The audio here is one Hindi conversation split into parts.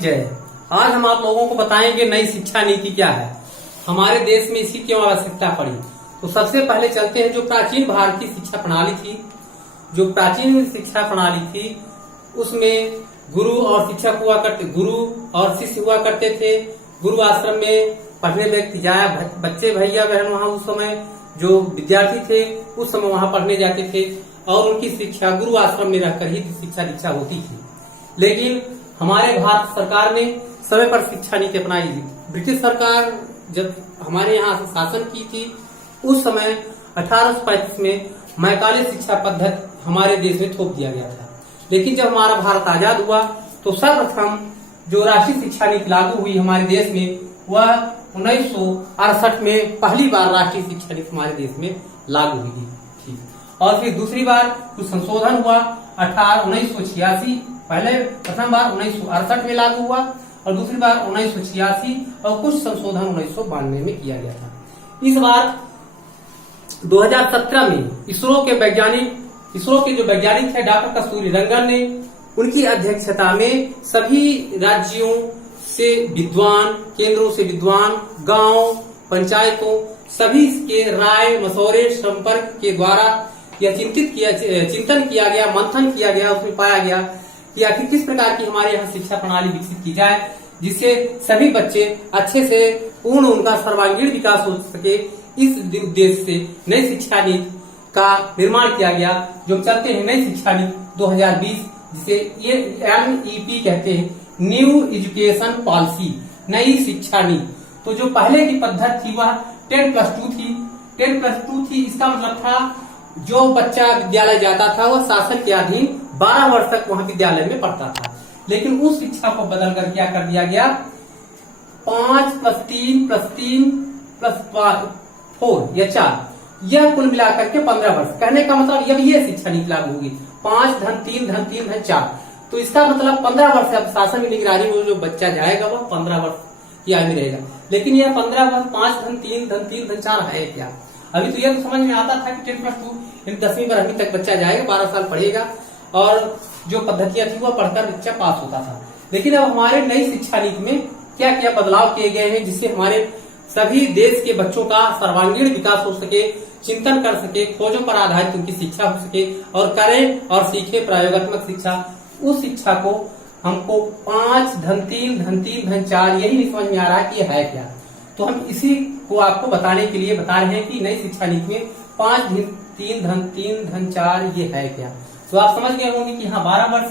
जय। आज हम आप लोगों को बताएंगे नई शिक्षा नीति क्या है, हमारे देश में इसकी क्यों आवश्यकता पड़ी। तो सबसे पहले चलते हैं जो प्राचीन भारतीय शिक्षा प्रणाली थी। जो प्राचीन शिक्षा प्रणाली थी उसमें गुरु और शिक्षक हुआ करते, गुरु और शिष्य हुआ करते थे। गुरु आश्रम में पढ़ने व्यक्ति जाया, बच्चे भैया बहन वहाँ उस समय जो विद्यार्थी थे उस समय वहाँ पढ़ने जाते थे और उनकी शिक्षा गुरु आश्रम में रहकर ही शिक्षा दीक्षा होती थी। लेकिन हमारे भारत सरकार ने समय पर शिक्षा नीति अपनाई थी। ब्रिटिश सरकार जब हमारे यहाँ शासन की थी उस समय 1835 में मैकाले शिक्षा पद्धति हमारे देश में थोप दिया गया था। लेकिन जब हमारा भारत आजाद हुआ तो सर्वप्रथम जो राष्ट्रीय शिक्षा नीति लागू हुई हमारे देश में वह 1968 में पहली बार राष्ट्रीय शिक्षा नीति हमारे देश में लागू हुई थी। और फिर दूसरी बार कुछ संशोधन हुआ 1986, पहले प्रथम बार 1968 में लागू हुआ और दूसरी बार 1986 और कुछ संशोधन 1992 में किया गया था। इस बार 2017 में इसरो के जो वैज्ञानिक थे डॉक्टर कस्तूरी रंगन ने उनकी अध्यक्षता में सभी राज्यों से विद्वान, केंद्रों से विद्वान, गांव, पंचायतों सभी के राय मशवरे संपर्क के द्वारा यह चिंतन किया गया, मंथन किया गया। उसमें पाया गया कि आखिर किस प्रकार की हमारे यहाँ शिक्षा प्रणाली विकसित की जाए जिससे सभी बच्चे अच्छे से पूर्ण उनका सर्वांगीण विकास हो सके। इस उद्देश्य से नई शिक्षा नीति का निर्माण किया गया जो चलते हैं नई शिक्षा नीति 2020 जिसे ये NEP कहते हैं, न्यू एजुकेशन पॉलिसी, नई शिक्षा नीति। तो जो पहले की पद्धति थी वह 10+2 थी। 10+2 थी, इसका मतलब था जो बच्चा विद्यालय जाता था वह शासन के अधीन 12 वर्ष तक वहां विद्यालय में पढ़ता था। लेकिन उस शिक्षा को बदलकर क्या कर दिया गया, 5+3+3+4 या 4, यह कुल मिलाकर के 15 वर्ष। कहने का मतलब जब ये शिक्षा नीति लागू होगी 5+3+3+4, तो इसका मतलब 15 वर्ष अब शासन की निगरानी में जो बच्चा जाएगा वह 15 वर्ष की आयु में रहेगा। लेकिन यह 15 वर्ष 5+3+3+4 है क्या? अभी तो यह तो समझ में आता था कि 10+2 10वीं 12वीं तक बच्चा जाएगा, 12 साल पढ़ेगा और जो पद्धतियां थी वह पढ़कर बच्चा पास होता था। लेकिन अब हमारे नई शिक्षा नीति में क्या क्या बदलाव किए गए हैं जिससे हमारे सभी देश के बच्चों का सर्वांगीण विकास हो सके, चिंतन कर सके, खोजों पर आधारित उनकी शिक्षा हो सके और करें और सीखे प्रयोगात्मक शिक्षा। उस शिक्षा को हमको 5+3+3+4 यही नहीं समझ में आ रहा है कि है क्या। तो हम इसी को आपको बताने के लिए बता रहे हैं कि नई शिक्षा नीति में 5+3+3+4 ये है क्या। तो आप समझ गए होंगे कि हाँ 12 वर्ष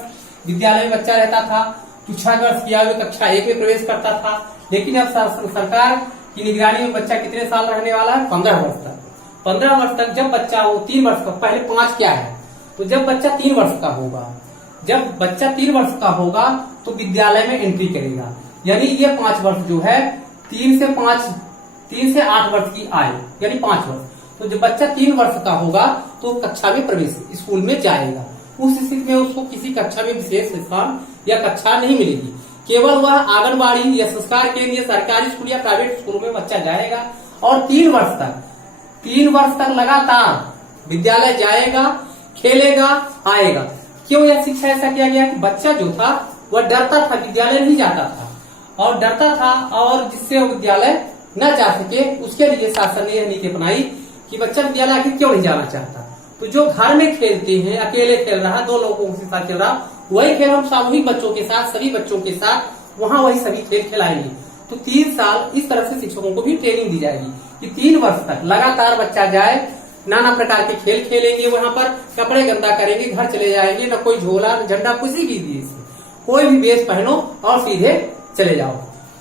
विद्यालय में बच्चा रहता था, 6 वर्ष की आयु कक्षा 1 में प्रवेश करता था। लेकिन अब सरकार की निगरानी में बच्चा कितने साल रहने वाला है, 15 वर्ष तक। 15 वर्ष तक जब बच्चा हो 3 वर्ष का, पहले 5 क्या है, तो जब बच्चा 3 वर्ष का होगा, जब बच्चा 3 वर्ष का होगा तो विद्यालय में एंट्री करेगा। यानी ये 5 वर्ष जो है 3 से 8 वर्ष की आयु यानी 5 वर्ष। तो जब बच्चा 3 वर्ष का होगा तो कक्षा में प्रवेश स्कूल में जाएगा। उस स्थिति में उसको किसी कक्षा में विशेष स्थान या कक्षा नहीं मिलेगी, केवल वह आंगनबाड़ी या संस्कार केंद्र या सरकारी स्कूल या प्राइवेट स्कूल में बच्चा जाएगा और 3 वर्ष तक लगातार विद्यालय जाएगा, खेलेगा, आएगा। क्यों यह शिक्षा ऐसा किया गया कि बच्चा जो था वह डरता था, विद्यालय नहीं जाता था और डरता था और जिससे वो विद्यालय न जा सके उसके लिए शासन ने यह नीति अपनाई कि बच्चा विद्यालय आखिर क्यों नहीं जाना चाहता। तो जो घर में खेलते हैं, अकेले खेल रहा है, 2 लोगों के साथ खेल रहा, वही खेल हम सामूहिक बच्चों के साथ, सभी बच्चों के साथ वहाँ वही सभी खेल खिलाएंगे। तो 3 साल इस तरह से शिक्षकों को भी ट्रेनिंग दी जाएगी कि 3 वर्ष तक लगातार बच्चा जाए, नाना प्रकार के खेल खेलेंगे, वहां पर कपड़े गंदा करेंगे, घर चले जाएंगे, न कोई झोला न झंडा कुछ भी दिए, कोई भी वेश पहनो और सीधे चले जाओ।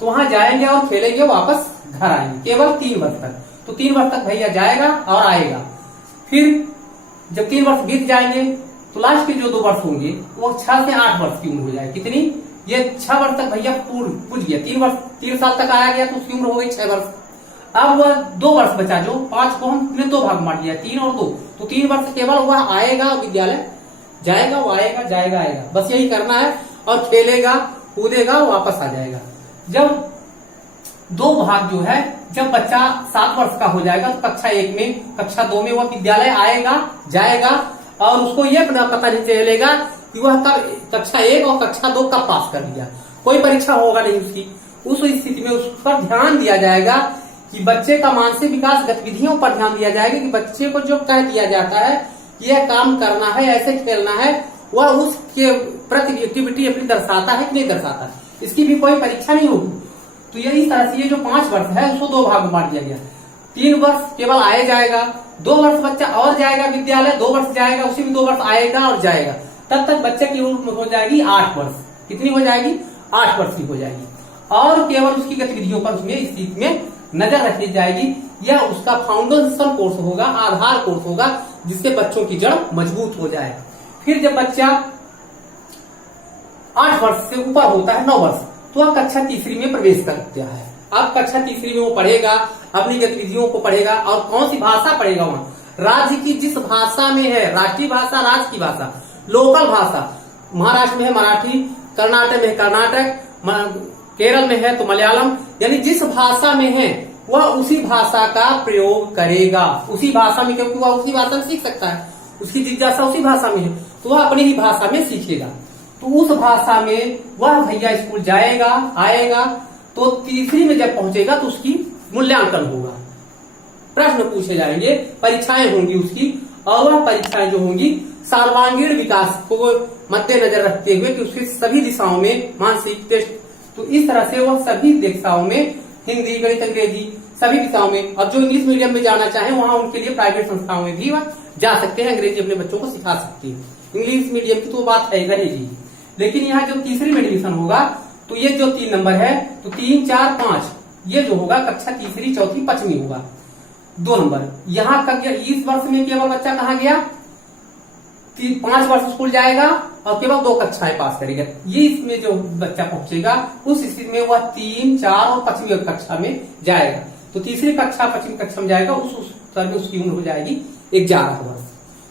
तो वहां जाएंगे और खेलेंगे, वापस घर आएंगे, केवल 3 वर्ष तक। तो 3 वर्ष तक भैया जाएगा और आएगा। फिर जब 3 वर्ष बीत जाएंगे तो लास्ट के जो 2 वर्ष होंगे वो 6 से 8 वर्ष की उम्र हो जाए। कितनी? ये 6 वर्ष तक भैया पूछ गया, 3 साल तक आया गया तो उसकी उम्र हो गई 6 वर्ष। अब वह 2 वर्ष बचा, जो 5 को हमने 2 भाग बांट दिया, 3 और 2, तो 3 वर्ष केवल वह आएगा विद्यालय जाएगा, वो आएगा जाएगा आएगा, बस यही करना है और खेलेगा कूदेगा वापस आ जाएगा। जब 2 भाग जो है, जब बच्चा 7 वर्ष का हो जाएगा तो कक्षा 1 में, कक्षा 2 में वह विद्यालय आएगा जाएगा और उसको यह पता नहीं चलेगा कि वह कब कक्षा 1 और कक्षा 2 कब पास कर लिया। कोई परीक्षा होगा नहीं उसकी। उस स्थिति में उस पर ध्यान दिया जाएगा कि बच्चे का मानसिक विकास गतिविधियों पर ध्यान दिया जाएगा कि बच्चे को जो कह दिया जाता है यह काम करना है, ऐसे खेलना है, वह उसके प्रति एक्टिविटी अपनी दर्शाता है कि नहीं दर्शाता। इसकी भी कोई परीक्षा नहीं होगी। तो ये इस तरह से ये जो 5 वर्ष है उसको 2 भाग में बांट दिया गया। 3 वर्ष केवल आए जाएगा, 2 वर्ष बच्चा और जाएगा विद्यालय, 2 वर्ष जाएगा, उसी में 2 वर्ष आएगा और जाएगा। तब तक बच्चे की उम्र हो जाएगी 8 वर्ष। कितनी हो जाएगी? 8 वर्ष की हो जाएगी। और केवल उसकी गतिविधियों पर उसमें स्थिति में नजर रखी जाएगी। यह उसका फाउंडेशन कोर्स होगा, आधार कोर्स होगा, जिससे बच्चों की जड़ मजबूत हो जाए। फिर जब बच्चा 8 वर्ष से ऊपर होता है, 9 वर्ष, तो वह कक्षा तीसरी में प्रवेश करता है। अब कक्षा तीसरी में वो पढ़ेगा, अपनी गतिविधियों को पढ़ेगा और कौन सी भाषा पढ़ेगा वहां। राज्य की जिस भाषा में है, राष्ट्रीय भाषा, राज्य की भाषा, लोकल भाषा, महाराष्ट्र में है मराठी, कर्नाटक में है कर्नाटक, केरल में है तो मलयालम, यानी जिस भाषा में है वह उसी भाषा का प्रयोग करेगा। उसी भाषा में, क्योंकि वह उसी भाषा में सीख सकता है, उसकी जिज्ञासा उसी भाषा में है, तो वह अपनी ही भाषा में सीखेगा। तो उस भाषा में वह भैया स्कूल जाएगा, आएगा, तो तीसरी में जब पहुंचेगा तो उसकी मूल्यांकन होगा, प्रश्न पूछे जाएंगे, परीक्षाएं होंगी उसकी। और वह परीक्षाएं जो होंगी सर्वांगीण विकास को मद्देनजर रखते हुए कि उसकी सभी दिशाओं में मानसिक टेस्ट, तो इस तरह से वह सभी दिशाओं में, हिंदी, गणित, अंग्रेजी, सभी दिशाओं में, और जो इंग्लिश मीडियम में जाना चाहे वहां उनके लिए प्राइवेट संस्थाओं में भी वह जा सकते हैं, अंग्रेजी अपने बच्चों को सिखा सकते हैं। इंग्लिश मीडियम की तो बात है रहेगी, लेकिन यहाँ जो तीसरी में एडमिशन होगा तो ये जो 3 नंबर है, तो 3, 4, 5 ये जो होगा कक्षा तीसरी, चौथी, 5वीं होगा 2 नंबर। यहाँ का इस वर्ष में केवल बच्चा कहाँ गया, 5 वर्ष स्कूल जाएगा और केवल 2 कक्षाएं पास करेगा। ये इसमें जो बच्चा पहुंचेगा उस स्थिति में वह 3, 4 और 5वीं कक्षा में जाएगा। तो तीसरी कक्षा, 5वीं कक्षा में जाएगा, उस स्तर में उसकी उम्र हो जाएगी 11 वर्ष।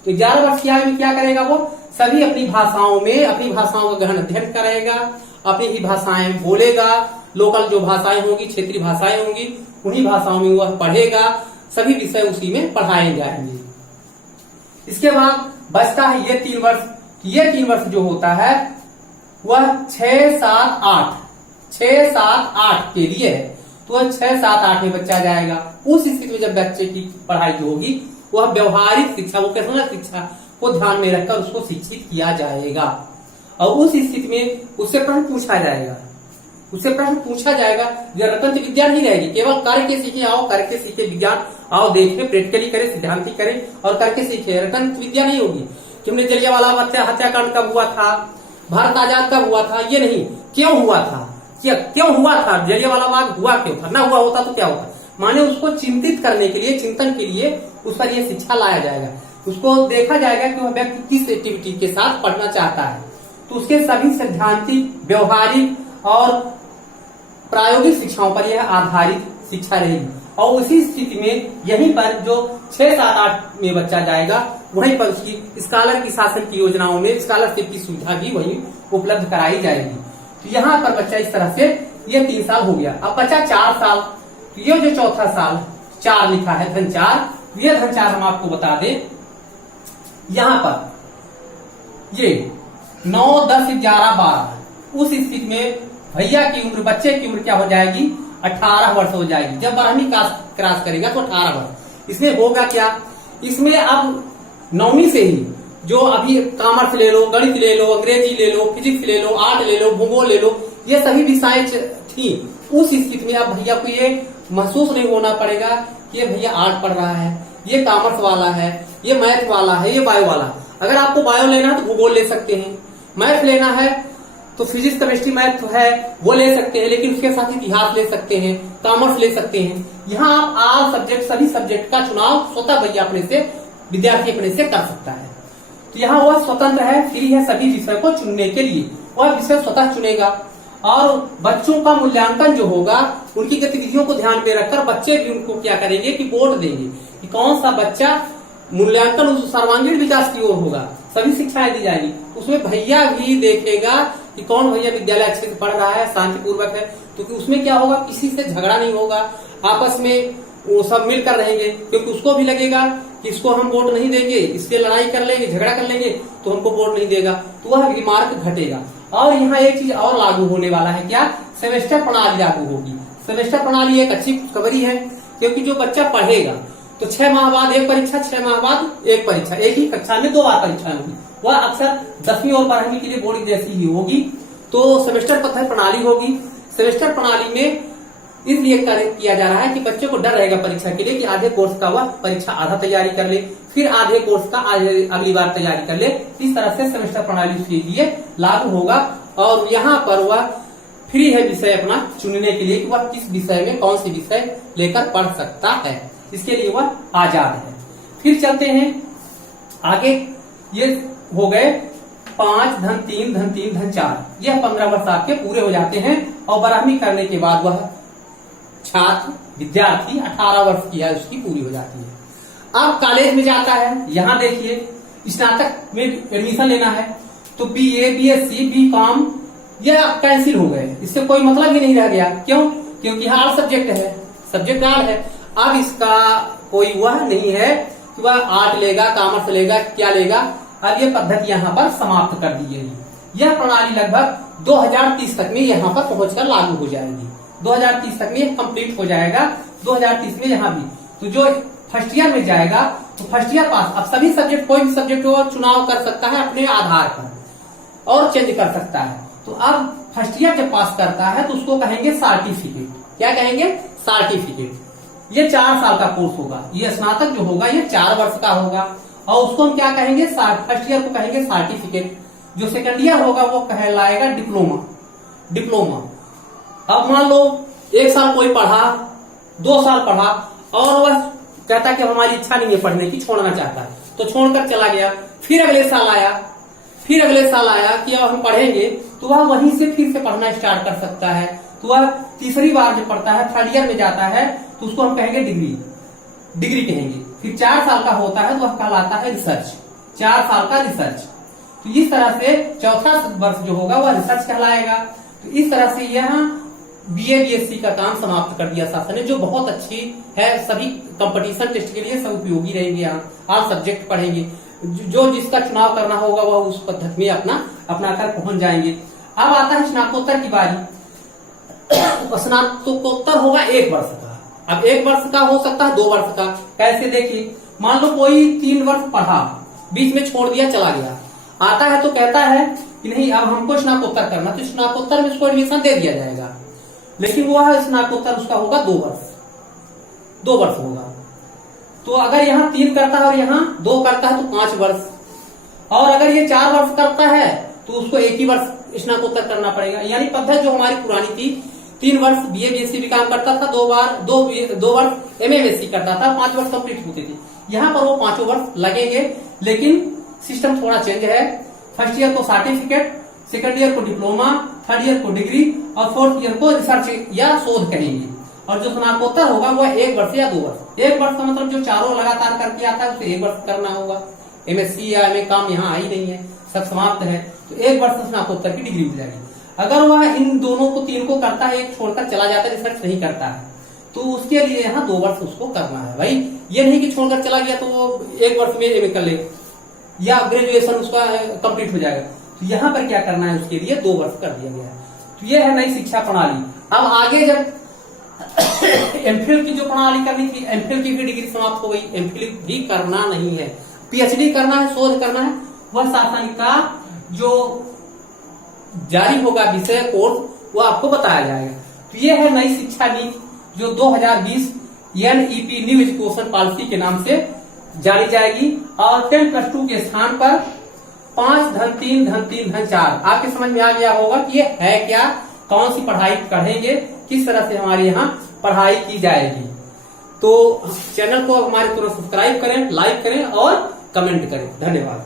तो 11 वर्ष की आयु में क्या करेगा वो? सभी अपनी भाषाओं में, अपनी भाषाओं का गहन अध्ययन करेगा, अपनी ही भाषाएं बोलेगा, लोकल जो भाषाएं होंगी, क्षेत्रीय भाषाएं होंगी, उन्हीं भाषाओं में वह पढ़ेगा, सभी विषय उसी में पढ़ाए जाएंगे। इसके बाद बचता है ये 3 वर्ष। ये 3 वर्ष जो होता है वह 6, 7, 8 के लिए है। तो वह 6, 7, 8 में बच्चा जाएगा। उस स्थिति में जब बच्चे की पढ़ाई जो होगी वह व्यवहारिक शिक्षा, वो कैसे शिक्षा को ध्यान में रखकर उसको शिक्षित किया जाएगा। और उस स्थिति में उससे प्रश्न पूछा जाएगा, रटंत विद्या नहीं रहेगी, केवल करके सीखे, आओ करके सीखे, विज्ञान आओ देखे, प्रैक्टिकली करे, सिद्धांतिक करे और करके सीखे। रटंत विद्या नहीं होगी कि हमने जलियांवाला हत्याकांड कब हुआ था, भारत आजाद कब हुआ था, ये नहीं, क्यों हुआ था, क्यों हुआ था, जलियांवाला बाग हुआ क्यों था, ना हुआ होता तो क्या होता। माने उसको चिंतित करने के लिए, चिंतन के लिए उस पर यह शिक्षा लाया जाएगा। उसको देखा जाएगा कि वह व्यक्ति किस एक्टिविटी के साथ पढ़ना चाहता है, तो उसके सभी सैद्धांतिक, व्यवहारिक और प्रायोगिक शिक्षाओं पर यह आधारित शिक्षा रहेगी। और उसी स्थिति में यहीं पर जो 6, 7, 8 में बच्चा जाएगा, वहीं पर उसकी स्कॉलर की शासन की योजनाओं में स्कॉलरशिप की सुविधा भी वहीं उपलब्ध कराई जाएगी। तो यहाँ पर बच्चा इस तरह से ये 3 साल हो गया। अब बच्चा 4 साल, तो ये जो चौथा साल 4 लिखा है, धन 4, ये धन 4 हम आपको बता दें, यहाँ पर ये 9, 10, 11, 12 उस स्थिति में भैया की उम्र, बच्चे की उम्र क्या हो जाएगी, 18 वर्ष हो जाएगी। जब 12वीं क्रॉस करेगा तो 18 वर्ष। इसमें होगा क्या, इसमें अब 9वीं से ही जो अभी कॉमर्स ले लो, गणित ले लो, अंग्रेजी ले लो, फिजिक्स ले लो, आर्ट ले लो, भूगोल ले लो, ये सभी विषय थी। उस स्थिति में अब भैया को ये महसूस नहीं होना पड़ेगा कि ये भैया आर्ट पढ़ रहा है, ये कॉमर्स वाला है, ये मैथ वाला है, ये बायो वाला। अगर आपको बायो लेना है तो भूगोल ले सकते हैं, मैथ लेना है तो फिजिक्स, केमिस्ट्री, मैथ है वो ले सकते हैं, लेकिन उसके साथ इतिहास ले सकते हैं, कॉमर्स ले सकते हैं। यहाँ आप आल सब्जेक्ट, सभी सब्जेक्ट का चुनाव स्वतः भैया अपने से, विद्यार्थी अपने से कर सकता है। तो यहाँ वह स्वतंत्र है, फ्री है सभी विषय को चुनने के लिए, वह विषय स्वतः चुनेगा। और बच्चों का मूल्यांकन जो होगा, उनकी गतिविधियों को ध्यान में रखकर बच्चे भी उनको क्या करेंगे कि वोट देंगे कि कौन सा बच्चा मूल्यांकन उस सर्वांगीण विकास की ओर होगा, सभी शिक्षाएं दी जाएगी। उसमें भैया भी देखेगा कि कौन भैया विद्यालय अच्छे से पढ़ रहा है, शांतिपूर्वक है, क्योंकि उसमें क्या होगा, किसी से झगड़ा नहीं होगा, आपस में वो सब मिलकर रहेंगे। क्योंकि उसको भी लगेगा कि इसको हम वोट नहीं देंगे, इससे लड़ाई कर लेंगे, झगड़ा कर लेंगे तो हमको वोट नहीं देगा, तो वह रिमार्क घटेगा। और यहाँ एक चीज और लागू होने वाला है, क्या? सेमेस्टर प्रणाली लागू होगी। सेमेस्टर प्रणाली एक अच्छी खुशखबरी है, क्योंकि जो बच्चा पढ़ेगा तो 6 माह बाद एक परीक्षा, 6 माह बाद एक परीक्षा, एक ही कक्षा में 2 बार परीक्षा होगी। वह अक्सर 10वीं और 12वीं के लिए बोर्ड जैसी ही होगी। तो सेमेस्टर पद्धति प्रणाली होगी। सेमेस्टर प्रणाली में इसलिए किया जा रहा है कि बच्चे को डर रहेगा परीक्षा के लिए कि आधे कोर्स का वह परीक्षा आधा तैयारी कर ले, फिर आधे कोर्स का अगली बार तैयारी कर ले। इस तरह से सेमेस्टर प्रणाली उसके लिए लागू होगा और यहाँ पर वह फ्री है विषय अपना चुनने के लिए कि वह किस विषय में कौन सी विषय लेकर पढ़ सकता है, इसके लिए वह आजाद है। फिर चलते हैं आगे। ये हो गए 5 धन 3 धन 3 धन 4, यह 15 वर्ष आपके पूरे हो जाते हैं और 12वीं करने के बाद वह छात्र विद्यार्थी 18 वर्ष की है उसकी पूरी हो जाती है। अब कॉलेज में जाता है, यहाँ देखिए स्नातक में एडमिशन लेना है तो BA BSc BCom यह अब कैंसिल हो गए, इससे कोई मतलब ही नहीं रह गया। क्यों? क्योंकि हार्ड सब्जेक्ट है, सब्जेक्ट हार्ड है। अब इसका कोई वह नहीं है कि वह आर्ट लेगा, कॉमर्स लेगा, क्या लेगा। अब ये पद्धति यहाँ पर समाप्त कर दी गई। यह प्रणाली लगभग 2030 तक में यहाँ पर पहुंचकर लागू हो जाएगी। 2030 तक में यह कंप्लीट हो जाएगा। 2030 में यहाँ भी तो जो फर्स्ट ईयर में जाएगा तो फर्स्ट ईयर पास, अब सभी सब्जेक्ट कोई भी सब्जेक्ट वो चुनाव कर सकता है अपने आधार पर और चेंज कर सकता है। तो अब फर्स्ट ईयर जब पास करता है तो उसको कहेंगे सर्टिफिकेट। क्या कहेंगे? सर्टिफिकेट। ये 4 साल का कोर्स होगा। ये स्नातक जो होगा ये 4 वर्ष का होगा और उसको हम क्या कहेंगे? फर्स्ट ईयर को कहेंगे सर्टिफिकेट। जो सेकंड ईयर होगा वो कहलाएगा डिप्लोमा। अब मान लो 1 साल कोई पढ़ा, 2 साल पढ़ा और वह कहता कि हमारी इच्छा नहीं है पढ़ने की, छोड़ना चाहता है तो छोड़कर चला गया। फिर अगले साल आया कि अब हम पढ़ेंगे, तो वह वहीं से फिर से पढ़ना स्टार्ट कर सकता है। तो वह तीसरी बार जब पढ़ता है, थर्ड ईयर में जाता है तो उसको हम कहेंगे डिग्री कहेंगे। फिर 4 साल का होता है तो वह कहलाता है रिसर्च, 4 साल का रिसर्च। तो इस तरह से चौथा वर्ष जो होगा वह रिसर्च कहलाएगा। तो इस तरह से यहाँ BA BSc का काम समाप्त कर दिया शासन ने, जो बहुत अच्छी है। सभी कंपटीशन टेस्ट के लिए सब उपयोगी रहेंगे। यहाँ आप सब्जेक्ट पढ़ेंगे, जो जिसका चुनाव करना होगा वह उस पद्धति में अपना कर पहुंच जाएंगे। अब आता है स्नातकोत्तर की बारी। स्नातकोत्तर होगा 1 वर्ष का। अब 1 वर्ष का हो सकता है, 2 वर्ष का। कैसे? देखिए, मान लो कोई 3 वर्ष पढ़ा, बीच में छोड़ दिया, चला गया, आता है तो कहता है कि नहीं अब हमको स्नातकोत्तर करना, तो स्नातकोत्तर में उसको एडमिशन दे दिया जाएगा। लेकिन वह स्नातकोत्तर उसका होगा 2 वर्ष होगा। तो अगर यहाँ 3 करता है और यहाँ 2 करता है तो 5 वर्ष, और अगर ये 4 वर्ष करता है तो उसको 1 ही वर्ष स्नातकोत्तर करना पड़ेगा। यानी पद्धति जो हमारी पुरानी थी, 3 वर्ष BA BSc भी काम करता था, 2 वर्ष MA BSc करता था, 5 वर्ष कंप्लीट होते थे। यहाँ पर वो 5 वर्ष लगेंगे, लेकिन सिस्टम थोड़ा चेंज है। फर्स्ट ईयर को सर्टिफिकेट, सेकंड ईयर को डिप्लोमा, थर्ड ईयर को डिग्री और फोर्थ ईयर को रिसर्च या शोध कहेंगे। और जो स्नातकोत्तर होगा वह 1 वर्ष या 2 वर्ष। 1 वर्ष का मतलब जो चारों लगातार करके आता है उसे 1 वर्ष करना होगा। MSc या MA काम यहाँ आई नहीं है, सब समाप्त है, तो 1 वर्ष स्नातकोत्तर की डिग्री मिल जाएगी। अगर वह इन दोनों को 3 को करता है, 1 छोड़कर चला जाता है, रिसर्च नहीं करता है, तो उसके लिए यहाँ 2 वर्ष उसको करना है। भाई ये नहीं कि छोड़कर चला गया तो वो 1 वर्ष में MA कर ले या ग्रेजुएशन उसका कंप्लीट हो जाएगा। तो यहाँ पर क्या करना है, उसके लिए 2 वर्ष कर दिया गया है। तो ये है नई शिक्षा प्रणाली। अब आगे जब MPhil की जो प्रणाली करनी थी, MPhil की भी डिग्री समाप्त हो गई। MPhil भी करना नहीं है, PhD करना है, शोध करना है, वह शासन का जो जारी होगा विषय कोर्स वो आपको बताया जाएगा। तो ये है नई शिक्षा नीति जो 2020 NEP न्यू एजुकेशन पॉलिसी के नाम से जारी जाएगी। और 10+2 के स्थान पर 5 धन 3 धन 3 धन 4 आपके समझ में आ गया होगा कि ये है क्या, कौन सी पढ़ाई पढ़ेंगे, किस तरह से हमारे यहाँ पढ़ाई की जाएगी। तो चैनल को हमारे तुरंत सब्सक्राइब करें, लाइक करें और कमेंट करें। धन्यवाद।